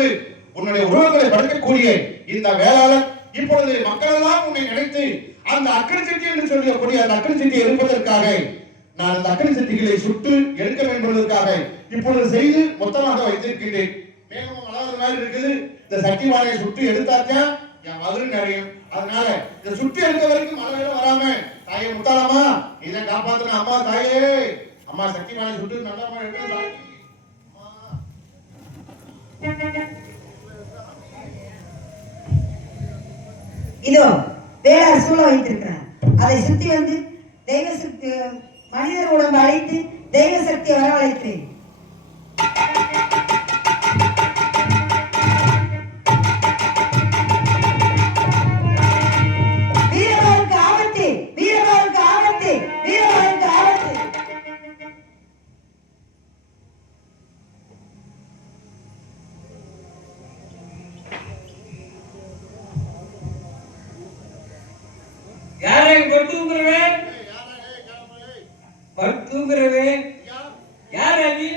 இப்பொழுது உன்னுடைய உறவுகளை படைக்கக்கூடிய இந்த வேளாளர் இப்பொழுது மக்கள் எல்லாம் உன்னை நினைத்து அந்த அக்கறை சட்டி என்று சொல்லக்கூடிய அந்த அக்கறை சட்டியை எடுப்பதற்காக நான் அந்த அக்கறை சட்டிகளை சுட்டு எடுக்க வேண்டும் என்பதற்காக இப்பொழுது செய்து மொத்தமாக வைத்திருக்கின்றேன். மேலும் வளர்ந்த மாதிரி இருக்குது. இந்த சட்டி வாழையை சுட்டு எடுத்தாச்சா என் மதுரை நிறையும். அதனால இதை சுட்டு எடுத்த வரைக்கும் மழை வராம தாயை முத்தாலாமா இதை காப்பாத்துன அம்மா தாயே அம்மா சட்டி வாழையை சுட்டு நல்லா எடுத்து இதோ வேளாண் சூழ வைத்திருக்கிறார். அதை சுத்தி வந்து தெய்வ சக்தி மனிதர் உடம்பு அழைத்து தெய்வ சக்தியை வரவழைக்கிறேன். வீரபாவுக்கு ஆபத்து, வீரபாவுக்கு ஆபத்து, வீரபாவுக்கு ஆபத்து. யாரை படுத்துங்கிறவே படுத்துங்கிறவே யார் அது?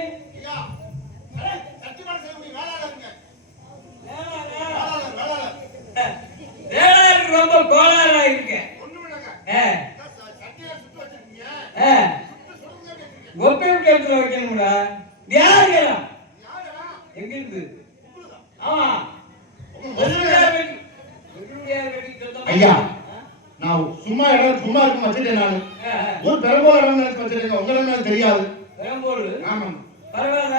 வேளாண் ரொம்ப கோளாறா இருக்க ஒப்பை இடத்துல வைக்கணும்டா. யாரு எங்க இருந்து? ஆமா ஐயா நான் சும்மா சும்மா இருக்கும் வச்சுட்டேன். நான் ஒரு பெரும்போல இடம் நினைச்சு வச்சிருக்கேன். உங்களுக்கு தெரியாது. பெரும்போடு ஆமா பரவாயில்ல.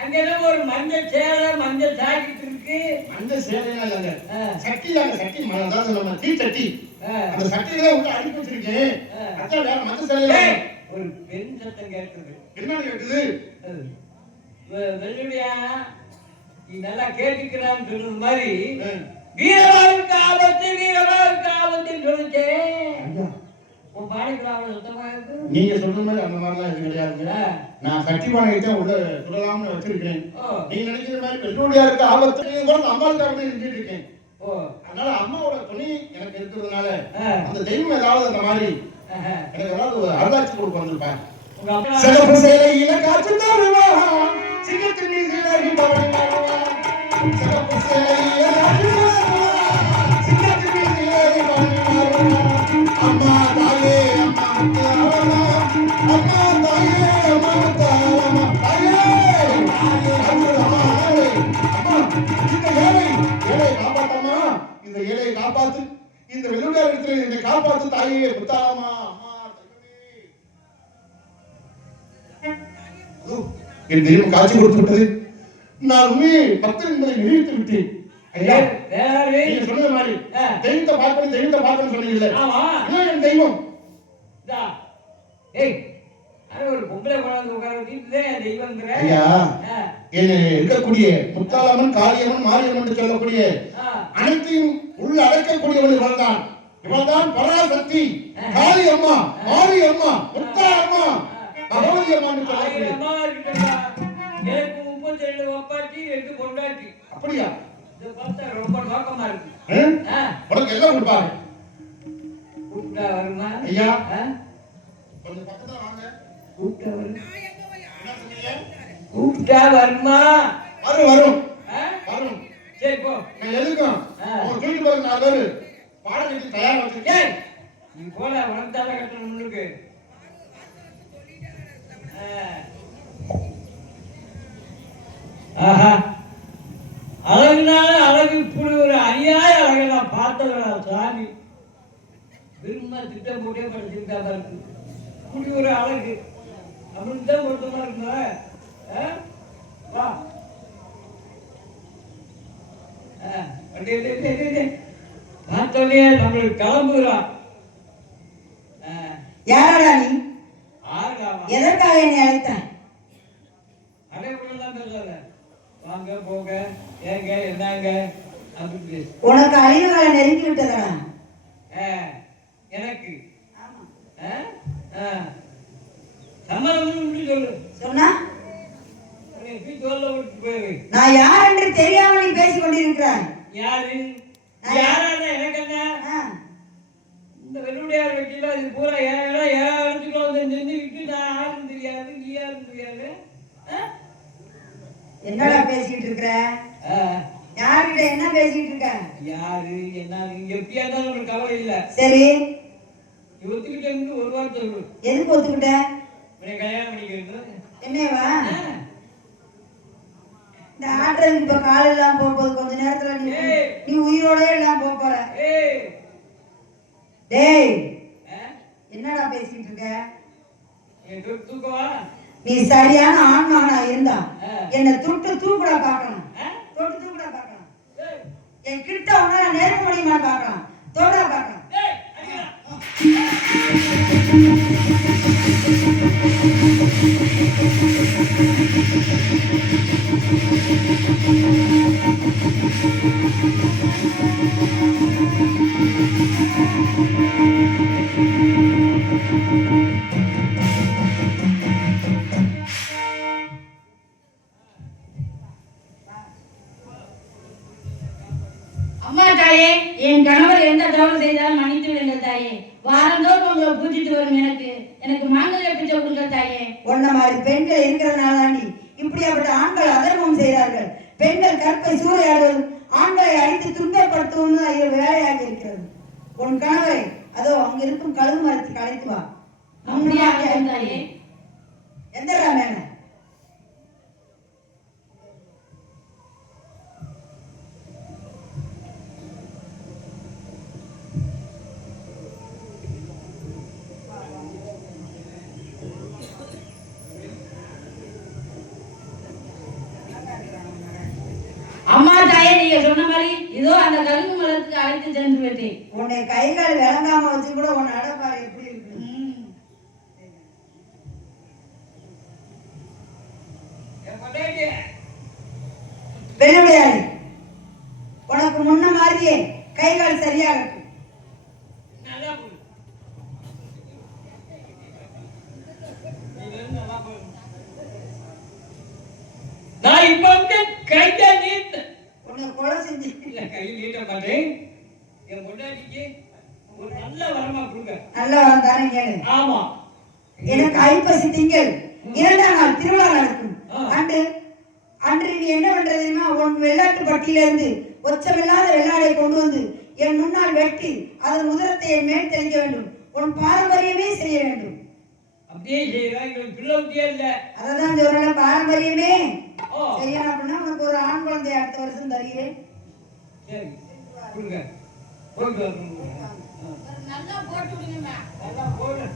அங்க என்ன ஒரு மஞ்சள் சேலை மஞ்சள் ஜாக்கெட் இருக்கு. மஞ்சள் சேலையா இல்லங்க சட்டி தாங்க. சட்டி அதாவது நம்ம டீ சட்டி அந்த சட்டியில உள்ள அடிப்பு வச்சிருக்கேன். அதான் வேற மஞ்சள் சேலை. ஒரு பெண் சத்தம் கேட்குது. என்ன கேட்குது? வெள்ளுடையா நீ நல்லா கேட்டுக்கிறான்னு சொல்றது மாதிரி வீரவாளுக்கு ஆபத்து வீரவாளுக்கு ஆபத்துன்னு சொல்லிச்சேன். உன் பாடிக்கிறாங்க சுத்தமா இருக்கு. நீங்க சொல்ற மாதிரி அந்த மாதிரிலாம் எதுவும் கிடையாதுங்க. நான் சட்டி பானையை உள்ள சுடலாம்னு வச்சிருக்கேன். நீங்க நினைக்கிற மாதிரி வெள்ளுடையாருக்கு ஆபத்து கூட அம்மாவுக்கு அப்படி நினைச்சிட்டு இருக்கேன். அதனால அம்மாவோட துணி எனக்கு இருக்கிறதுனால அந்த தெய்வம் ஏதாவது அந்த மாதிரி எனக்கு ஏதாவது ஒரு அருளாட்சி கொடுக்க வந்திருப்பேன். சிறப்பு சேலையில காற்று தருவா சிங்கத்தின் நீதி பவன் சிறப்பு சேலையில காற்று சிங்கத்தின் நீதி பவன் அம்மா தாயே அம்மா அம்மா தாயே அம்மா தாயே அம்மா இந்த ஏழை காப்பாத்தம்மா. இந்த ஏழையை காப்பாத்து. இந்த வெள்ளுடையார் இடத்துல என்னை காப்பாத்து தாயே முத்தாமா அம்மா என் தெய்வம் காட்சி கொடுத்து விட்டது. நான் உண்மையை பக்தன் என்பதை நிரூபித்து விட்டேன். ஐயா நீங்க சொன்ன மாதிரி தெய்வத்தை பார்க்கணும் தெய்வத்தை பார்க்கணும் சொன்னீங்கல்ல. ஆமா என் தெய்வம் ஒரு பொம்பளை குழந்தை உட்கார வச்சுட்டு தெய்வங்கிற. ஐயா என்ன இருக்கக்கூடிய முத்தாலம்மன் காளியம்மன் மாரியம்மன் சொல்லக்கூடிய அனைத்தையும் உள்ள அடக்கக்கூடியவள் இவள்தான். இவள்தான் பராசக்தி காளி அம்மா மாரி அம்மா முத்தா அம்மா பகவதி அம்மா. எனக்கு 32 ஒப்பாட்டி 8 பொண்டாட்டி. அப்படியா? இத பார்த்தா ரொம்ப நோக்கமா இருக்கு. உனக்கு எல்லாம் கொடுப்பாங்க. கூப்பிட்டா வருமா? ஐயா கொஞ்சம் பக்கத்துல வாங்க. கூப்பிட்டா வருமா? என்ன சொன்னீங்க? கூப்பிட்டா வருமா? வரும் வரும் வரும். சரி போ. நான் எதுக்கும் உங்க தூக்கி போய் 4 பேர் பாடம் கட்டி தயாரா வச்சிருக்கேன். நீ போல வளர்த்தால கட்டணும் முன்னுக்கு. ஆஹா அழகுனால அழகு இப்படி ஒரு அநியாய அழகை நான் பார்த்ததா சாமி. விரும்ப திட்டம் போட்டே படிச்சிருக்கா இருக்கு. இப்படி ஒரு அழகு அப்படின்னு தான் பொருத்தமா இருக்குங்களா? வா பார்த்தோன்னே நம்மளுக்கு கிளம்புகிறான். யாரடா நீ? ஆறுகாமா எதற்காக என்னை அழைத்தான்? அடையப்படலாம் பேசாத. வாங்க போங்க ஏங்க என்னங்க அப்படின்னு பேசு. உனக்கு அழிவு காலம் நெருங்கி விட்டதா? எனக்கு சம்மதம் சொல்லு. சொன்னா சொல்ல விட்டு போயிரு. நான் யார் என்று தெரியாம நீ பேசிக் கொண்டிருக்கிறாய். யாரு யாரா எனக்கு என்ன? இந்த வெள்ளுடையார் வக்கீல இது பூரா ஏழு வந்து நின்றுக்கிட்டு நான் யாருன்னு தெரியாது நீ யாருன்னு தெரியாது. என்னடா பேசிட்டு இருக்கிற? யார்கிட்ட என்ன பேசிட்டு இருக்க? யாரு என்ன எப்படியா இருந்தாலும் ஒரு கவலை இல்ல. சரி, ஒத்துக்கிட்டே ஒரு வார்த்தை சொல்லு. எதுக்கு ஒத்துக்கிட்ட? கல்யாணம் பண்ணிக்கிறது. என்னவா இந்த ஆட்டலுக்கு இப்ப கால் எல்லாம் போகும்போது கொஞ்ச நேரத்துல நீ உயிரோட எல்லாம் போற. டேய், என்னடா பேசிட்டு இருக்க? நீ சரியான ஆண்மகனா இருந்தா என்ன தொட்டு தூக்குடா பாக்கலாம், தொட்டு தூக்குடா பாக்கலாம். என் கிட்ட உன்ன நெருங்க முடியுமா பாக்கலாம், தொட பாக்கலாம். அம்மா தாயே, என் கணவர் எந்த தவறு செய்தாலும் மன்னித்து விடுங்கள் தாயே. வாரந்தோறும் உங்களை பூஜித்து வரும் எனக்கு மாங்கல்ய பிச்சை கொடுங்க தாயே. உன்ன மாதிரி பெண்கள் இருக்கிறதுனால தாண்டி இப்படியாப்பட்ட ஆண்கள் அதர்மம் செய்கிறார்கள். பெண்கள் கற்பை சூறையாடுவதும் ஆண்களை அடித்து துன்பப்படுத்துவதும் தான் இது வேலையாக இருக்கிறது. உன் கணவரை அதோ அங்க இருக்கும் கழுகு மரத்துக்கு அழைத்து வா. அப்படியா தாயே? எந்தடா மேல? அம்மா தாயே, நீங்க சொன்ன மாதிரி இதோ அந்த கருங்கு மரத்துக்கு அழைத்து சென்று விட்டேன். உன்னை கைகால் விளங்காம வச்சு கூட உன் நடப்பாரு எப்படி இருக்கு? வெள்ளுடையாடி, உனக்கு முன்ன மாதிரியே கைகால் சரியாகட்டும். நான் இப்ப வந்து கையை நீட்டு உன்னை கொலை செஞ்சு இல்ல, கையை நீட்ட மாட்டேன். என் பொண்டாட்டிக்கு ஒரு நல்ல வரமா கொடுங்க. நல்ல வரம் தானே கேளு. ஆமா, எனக்கு ஐப்பசி திங்கள் 2ஆம் நாள் திருவிழா நடக்கும். அன்று நீ என்ன பண்றது தெரியுமா? உன் வெள்ளாட்டு பட்டியில இருந்து ஒச்சமில்லாத வெள்ளாடை கொண்டு வந்து என் முன்னால் வெட்டி அதன் உதரத்தை என் மேல் தெளிக்க வேண்டும். உன் பாரம்பரியமே செய்ய வேண்டும். அப்படியே செய்யறேன். எங்களுக்கு பிள்ளை குட்டியே இல்ல. அததான் சொல்ற, பாரம்பரியமே செய்யணும். அப்படின்னா உனக்கு ஒரு ஆண் குழந்தை அடுத்த வருஷம் தருகிறேன். சரி, கொடுங்க. போட்டு நல்லா போட்டு விடுங்க. நல்லா போட்டு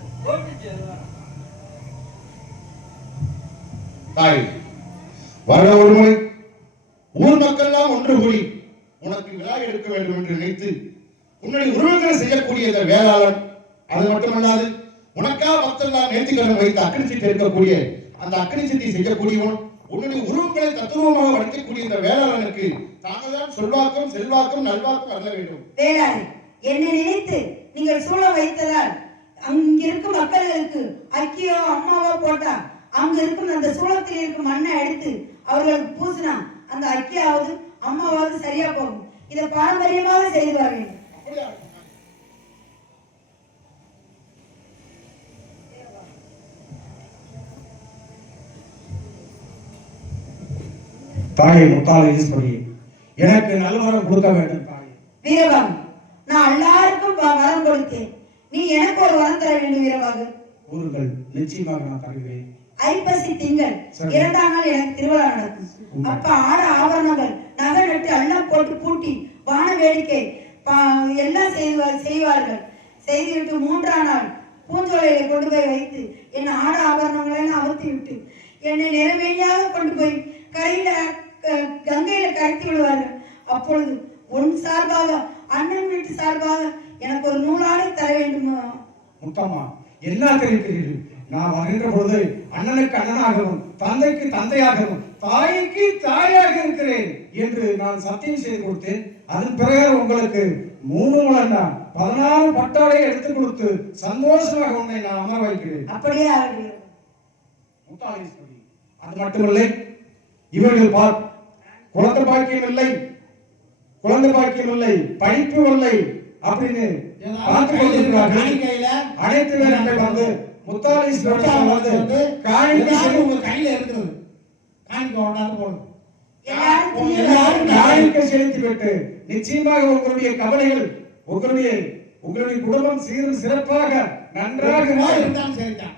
தாய், வர ஒரு முறை ஊர் மக்கள் எல்லாம் ஒன்று கூடி உனக்கு விழா எடுக்க வேண்டும் என்று நினைத்து உன்னுடைய உருவங்களை செய்யக்கூடிய இந்த வேளாளன், அது மட்டுமல்லாது உனக்கா பக்தெல்லாம் நேர்த்திக்கடன் வைத்து அக்கனி சீட்டு இருக்கக்கூடிய அந்த அக்கனி சீட்டை செய்யக்கூடியவன், உன்னுடைய உருவங்களை தத்துவமாக வளர்க்கக்கூடிய இந்த வேளாளனுக்கு தாங்கள் தான் சொல்வாக்கும் செல்வாக்கும் நல்வாக்கும் அல்ல வேண்டும். வேளாளர், என்னை நினைத்து நீங்கள் சூழ வைத்ததால் அங்கிருக்கும் மக்களுக்கு அக்கியோ அம்மாவோ போட்டா அங்க இருக்கும் அந்த சூளத்தில் இருக்கும் மண்ணை எடுத்து அவர்களுக்கு பூசினா அந்த அக்கியாவது அம்மாவாவது சரியா போகும். இதை பாரம்பரியமாக செய்து வர வேண்டும். தாயை முத்தாள ஈஸ்வரி, எனக்கு நல்வரம் கொடுக்க வேண்டும் தாயே. வீரபாகு, நான் எல்லாருக்கும் வரம் கொடுத்தேன், நீ எனக்கு ஒரு வரம் தர வேண்டும். வீரபாகு, கூறுங்கள், நிச்சயமாக நான் தருகிறேன். ஐப்பசி திங்கள் 2ஆம் நாள் எனக்கு திருவிழா நடக்கும். அப்ப ஆட ஆபரணங்கள் நகை நட்டு எல்லாம் போட்டு பூட்டி வான வேடிக்கை எல்லாம் செய்வார்கள். செய்துவிட்டு 3ஆம் நாள் பூஞ்சோலையை கொண்டு போய் வைத்து என் ஆட ஆபரணங்களை எல்லாம் அவுத்தி விட்டு என்னை நிறவேணியாக கொண்டு போய் கங்கையில கரைத்து விடுவார்கள். அப்பொழுது உன் சார்பாக அண்ணன் வீட்டு சார்பாக எனக்கு ஒரு நூலாடை தர வேண்டும். முத்தம்மா, என்ன தெரிவிக்கிறீர்கள்? நான் வருகின்ற பொழுது அண்ணனுக்கு அண்ணனாகவும் தந்தைக்கு தந்தையாகவும் தாய்க்கு தாயாக இருக்கிறேன் என்று நான் சத்தியம் செய்து கொடுத்தேன். அதன் பிறகு உங்களுக்கு 3 முழன்னா 16 பட்டாடையை எடுத்துக் கொடுத்து சந்தோஷமாக உன்னை நான் அமர வைக்கிறேன். அப்படியே ஆகிறேன். முத்தாளீஸ்வரி, அது மட்டுமில்லை, இவர்கள் குழந்தை பாக்கியம் இல்லை, குழந்தை பாக்கியம் இல்லை, படிப்பு இல்லை அப்படின்னு பார்த்து கொண்டிருக்கிறார்கள். அனைத்து பேரும் வந்து முத்தாளீஸ்வரர் வந்து காணிக்கை உங்க கையில இருக்கிறது காணிக்கை ஒன்றாந்து போடுங்க. எல்லாரும் காணிக்கை செலுத்திவிட்டு நிச்சயமாக உங்களுடைய கவலைகள் உங்களுடைய குடும்பம் சீரும் சிறப்பாக நன்றாக இருந்தாலும் சரிதான்.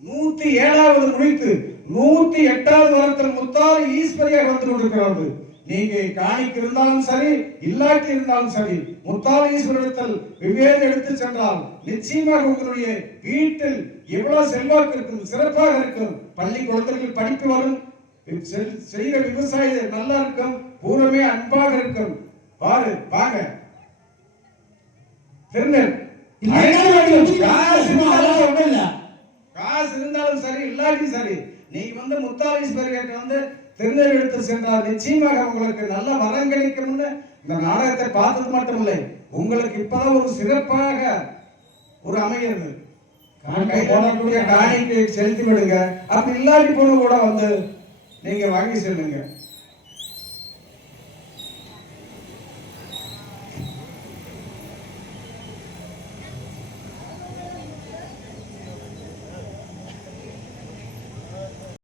107வது முடித்து 108வது வருடத்தில் முத்தாறு ஈஸ்வரியாக வந்து கொண்டிருக்கிறது. நீங்க காணிக்கு இருந்தாலும் சரி இல்லாட்டி இருந்தாலும் சரி முத்தாறு ஈஸ்வரத்தில் விவேகம் எடுத்து சென்றால் நிச்சயமாக உங்களுடைய வீட்டில் எவ்வளவு செல்வாக்கு இருக்கும், சிறப்பாக இருக்கும். பள்ளி குழந்தைகள் படிப்பு வரும், செய்கிற விவசாயம் நல்லா இருக்கும், பூர்வமே அன்பாக இருக்கும். பாரு வாங்க திருநெல் காசு இருந்தாலும் சரி இல்லாட்டி சரி நீங்க வந்து முத்தாலீஸ்வரர்கிட்ட வந்து திருநெல் எடுத்து சென்றால் நிச்சயமாக உங்களுக்கு நல்ல வரம் கிடைக்கும்னு இந்த நாடகத்தை பார்த்தது மட்டும் இல்லை, உங்களுக்கு இப்பதான் ஒரு சிறப்பாக ஒரு அமைகிறது. போடக்கூடிய காணிக்கை செலுத்தி விடுங்க. அப்படி இல்லாட்டி போன கூட வந்து நீங்க வாங்கி செல்லுங்க.